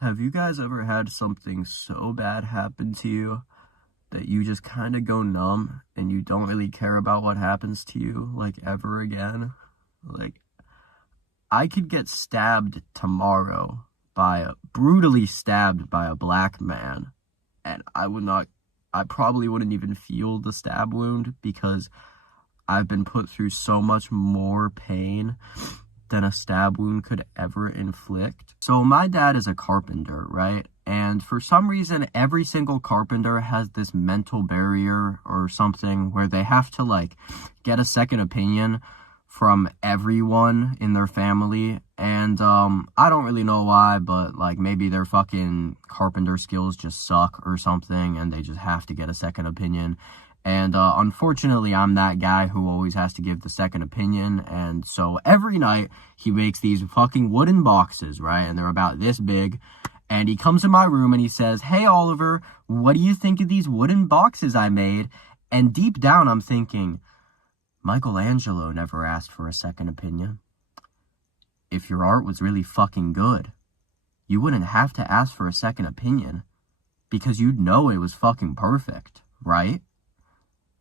Have you guys ever had something so bad happen to you that you just kind of go numb and you don't really care about what happens to you, like, ever again? Like, I could get stabbed tomorrow brutally stabbed by a black man, and I probably wouldn't even feel the stab wound because I've been put through so much more pain than a stab wound could ever inflict. So my dad is a carpenter, right? And for some reason, every single carpenter has this mental barrier or something where they have to, like, get a second opinion from everyone in their family. And I don't really know why, but, like, maybe their fucking carpenter skills just suck or something and they just have to get a second opinion. And unfortunately, I'm that guy who always has to give the second opinion. And so every night he makes these fucking wooden boxes, right? And they're about this big. And he comes in my room and he says, "Hey, Oliver, what do you think of these wooden boxes I made?" And deep down, I'm thinking, Michelangelo never asked for a second opinion. If your art was really fucking good, you wouldn't have to ask for a second opinion because you'd know it was fucking perfect, right?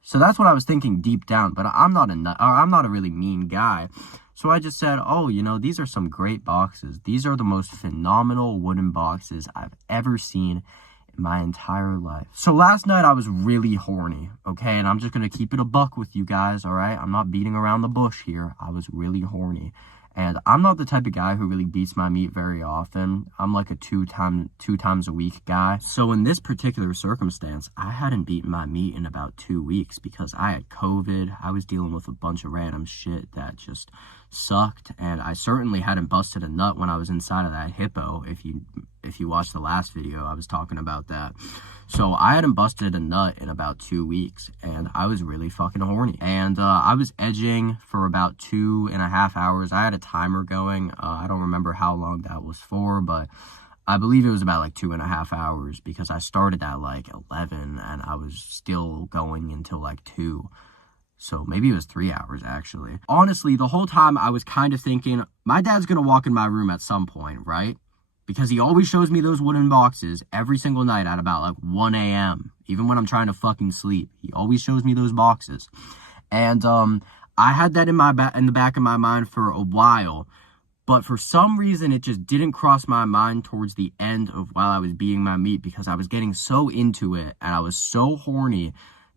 So that's what I was thinking deep down, but I'm not a really mean guy. So I just said, "Oh, these are some great boxes. These are the most phenomenal wooden boxes I've ever seen in my entire life." So last night I was really horny, okay? And I'm just going to keep it a buck with you guys, all right? I'm not beating around the bush here. I was really horny. And I'm not the type of guy who really beats my meat very often. I'm like a two times a week guy. So in this particular circumstance, I hadn't beaten my meat in about 2 weeks because I had COVID. I was dealing with a bunch of random shit that just sucked. And I certainly hadn't busted a nut when I was inside of that hippo. If you watched the last video, I was talking about that. So I hadn't busted a nut in about 2 weeks, and I was really fucking horny. And I was edging for about 2.5 hours. I had a timer going. I don't remember how long that was for, but I believe it was about like 2.5 hours because I started at like 11 and I was still going until like 2. So maybe it was 3 hours, actually. Honestly, the whole time I was kind of thinking, my dad's gonna walk in my room at some point, right? Because he always shows me those wooden boxes every single night at about like 1 a.m. Even when I'm trying to fucking sleep. He always shows me those boxes. And I had that in the back of my mind for a while. But for some reason, it just didn't cross my mind towards the end of while I was beating my meat because I was getting so into it and I was so horny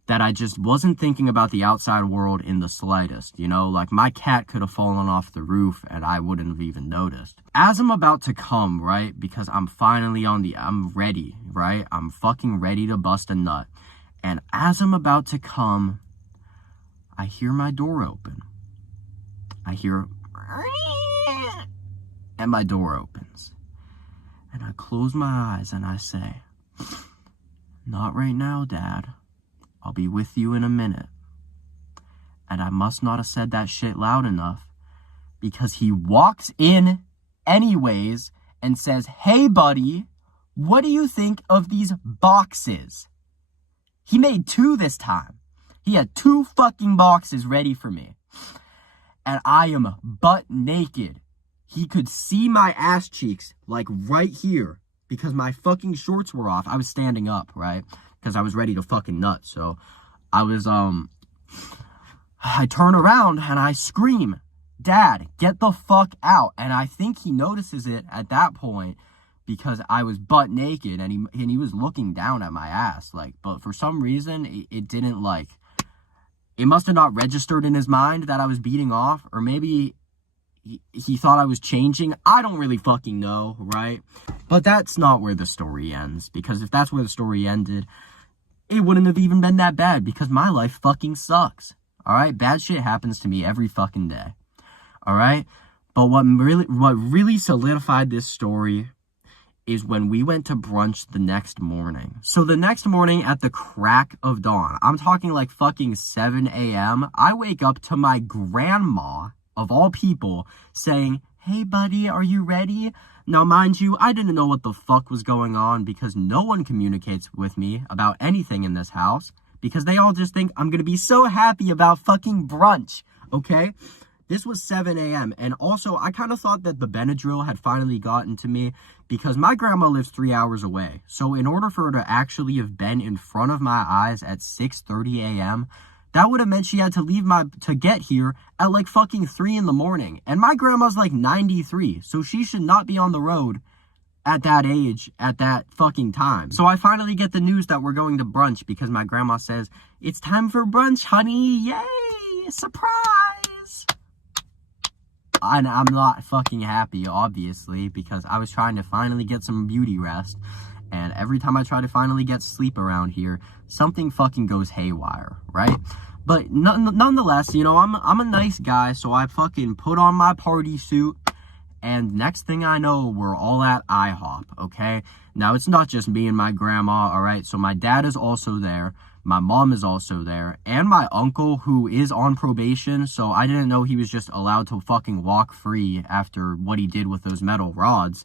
that I just wasn't thinking about the outside world in the slightest, like my cat could have fallen off the roof and I wouldn't have even noticed. As I'm about to come, right, because I'm finally I'm ready, right, I'm fucking ready to bust a nut, and as I'm about to come, I hear my door open. I hear, and my door opens, and I close my eyes and I say, "Not right now, Dad. I'll be with you in a minute." And I must not have said that shit loud enough because he walks in anyways and says, "Hey, buddy, what do you think of these boxes?" He made 2 this time. He had 2 fucking boxes ready for me. And I am butt naked. He could see my ass cheeks, like right here, because my fucking shorts were off. I was standing up, right? Because I was ready to fucking nut. So I turn around and I scream, "Dad, get the fuck out." And I think he notices it at that point because I was butt naked and he was looking down at my ass. But for some reason, it didn't, it must have not registered in his mind that I was beating off, or maybe he thought I was changing. I don't really fucking know, right? But that's not where the story ends, because if that's where the story ended, it wouldn't have even been that bad because my life fucking sucks. All right? Bad shit happens to me every fucking day. All right? But what really solidified this story is when we went to brunch the next morning. So the next morning at the crack of dawn, I'm talking like fucking 7 a.m., I wake up to my grandma, of all people, saying, "Hey, buddy, are you ready?" Now, mind you, I didn't know what the fuck was going on because no one communicates with me about anything in this house because they all just think I'm gonna be so happy about fucking brunch, okay? This was 7 a.m. And also, I kind of thought that the Benadryl had finally gotten to me because my grandma lives 3 hours away. So in order for her to actually have been in front of my eyes at 6:30 a.m., that would have meant she had to leave to get here at like fucking 3 in the morning. And my grandma's like 93, so she should not be on the road at that age, at that fucking time. So I finally get the news that we're going to brunch because my grandma says, "It's time for brunch, honey. Yay! Surprise!" And I'm not fucking happy, obviously, because I was trying to finally get some beauty rest. And every time I try to finally get sleep around here, something fucking goes haywire, right? But nonetheless, you know, I'm a nice guy, so I fucking put on my party suit. And next thing I know, we're all at IHOP, okay? Now, it's not just me and my grandma, all right? So my dad is also there. My mom is also there. And my uncle, who is on probation. So I didn't know he was just allowed to fucking walk free after what he did with those metal rods.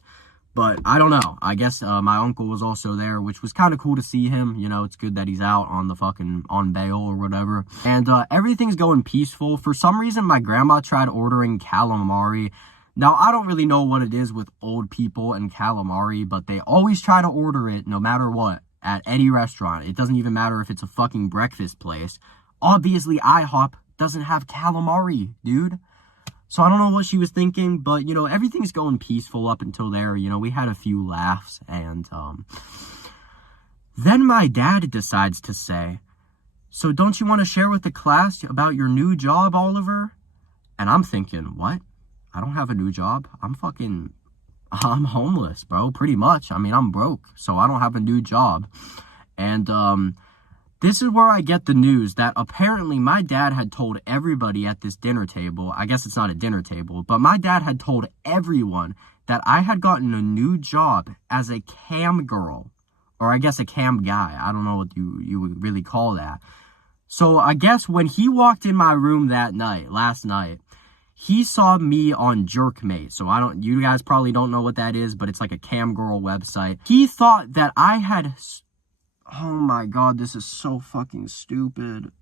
But I don't know. I guess my uncle was also there, which was kind of cool to see him. You know, it's good that he's out on the fucking, on bail or whatever. And everything's going peaceful. For some reason, my grandma tried ordering calamari. Now, I don't really know what it is with old people and calamari, but they always try to order it no matter what at any restaurant. It doesn't even matter if it's a fucking breakfast place. Obviously, IHOP doesn't have calamari, dude. So I don't know what she was thinking, but, you know, everything's going peaceful up until there. You know, we had a few laughs, and then my dad decides to say, "So don't you want to share with the class about your new job, Oliver?" And I'm thinking, what? I don't have a new job. I'm homeless, bro, pretty much. I mean, I'm broke, so I don't have a new job. And this is where I get the news that apparently my dad had told everybody at this dinner table. I guess it's not a dinner table, but my dad had told everyone that I had gotten a new job as a cam girl, or I guess a cam guy. I don't know what you would really call that. So I guess when he walked in my room last night, he saw me on Jerkmate. So you guys probably don't know what that is, but it's like a cam girl website. He thought that I had, oh my God, this is so fucking stupid.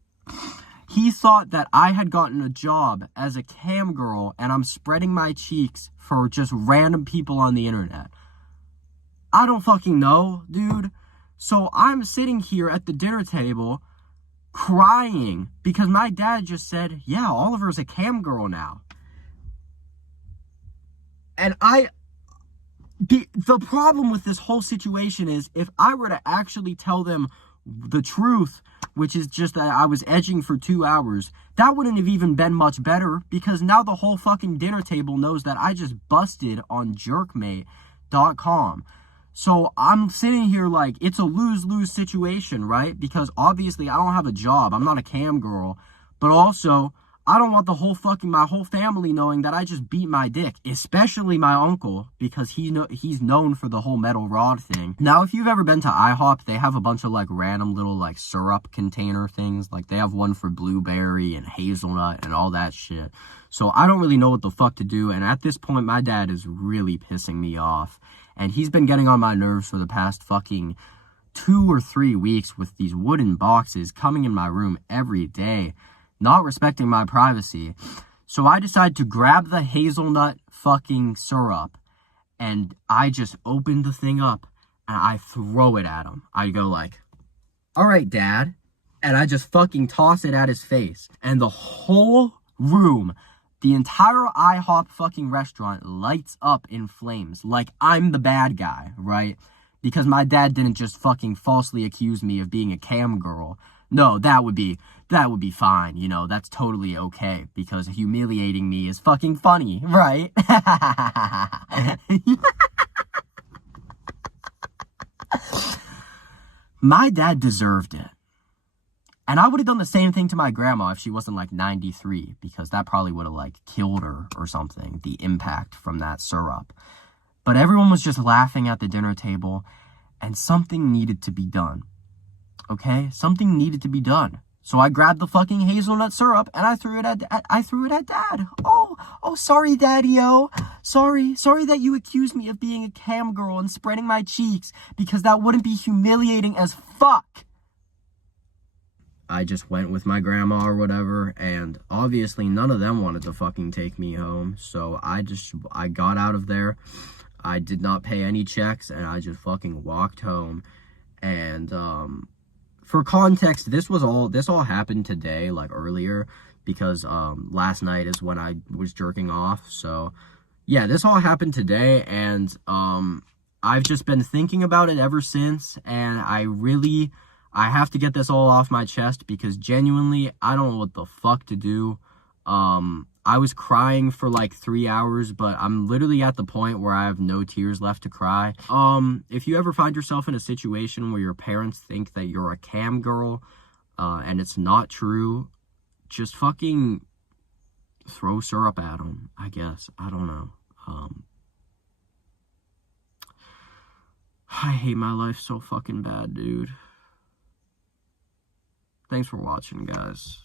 He thought that I had gotten a job as a cam girl and I'm spreading my cheeks for just random people on the internet. I don't fucking know, dude. So I'm sitting here at the dinner table crying because my dad just said, "Yeah, Oliver's a cam girl now." And the problem with this whole situation is if I were to actually tell them the truth, which is just that I was edging for 2 hours, that wouldn't have even been much better because now the whole fucking dinner table knows that I just busted on jerkmate.com. So I'm sitting here like it's a lose-lose situation, right? Because obviously I don't have a job. I'm not a cam girl. But also, I don't want my whole family knowing that I just beat my dick, especially my uncle, because he's known for the whole metal rod thing. Now, if you've ever been to IHOP, they have a bunch of like random little like syrup container things. Like they have one for blueberry and hazelnut and all that shit. So I don't really know what the fuck to do. And at this point, my dad is really pissing me off. And he's been getting on my nerves for the past fucking 2 or 3 weeks with these wooden boxes coming in my room every day, not respecting my privacy. So I decide to grab the hazelnut fucking syrup and I just open the thing up and I throw it at him. I go like, "All right, Dad." And I just fucking toss it at his face. And the whole room, the entire IHOP fucking restaurant lights up in flames like I'm the bad guy, right? Because my dad didn't just fucking falsely accuse me of being a cam girl. No, that would be fine, you know, that's totally okay, because humiliating me is fucking funny, right? My dad deserved it. And I would have done the same thing to my grandma if she wasn't like 93, because that probably would have like killed her or something, the impact from that syrup. But everyone was just laughing at the dinner table, and something needed to be done. Okay? Something needed to be done. So I grabbed the fucking hazelnut syrup and I threw it at Dad. Oh, sorry, Daddy-o. Sorry that you accused me of being a cam girl and spreading my cheeks, because that wouldn't be humiliating as fuck. I just went with my grandma or whatever, and obviously none of them wanted to fucking take me home, so I got out of there. I did not pay any checks, and I just fucking walked home. And for context, this all happened today, like earlier, because last night is when I was jerking off. So yeah, this all happened today, and I've just been thinking about it ever since, and I have to get this all off my chest because genuinely I don't know what the fuck to do. I was crying for like 3 hours, but I'm literally at the point where I have no tears left to cry. If you ever find yourself in a situation where your parents think that you're a cam girl, and it's not true, just fucking throw syrup at them, I guess. I don't know. I hate my life so fucking bad, dude. Thanks for watching, guys.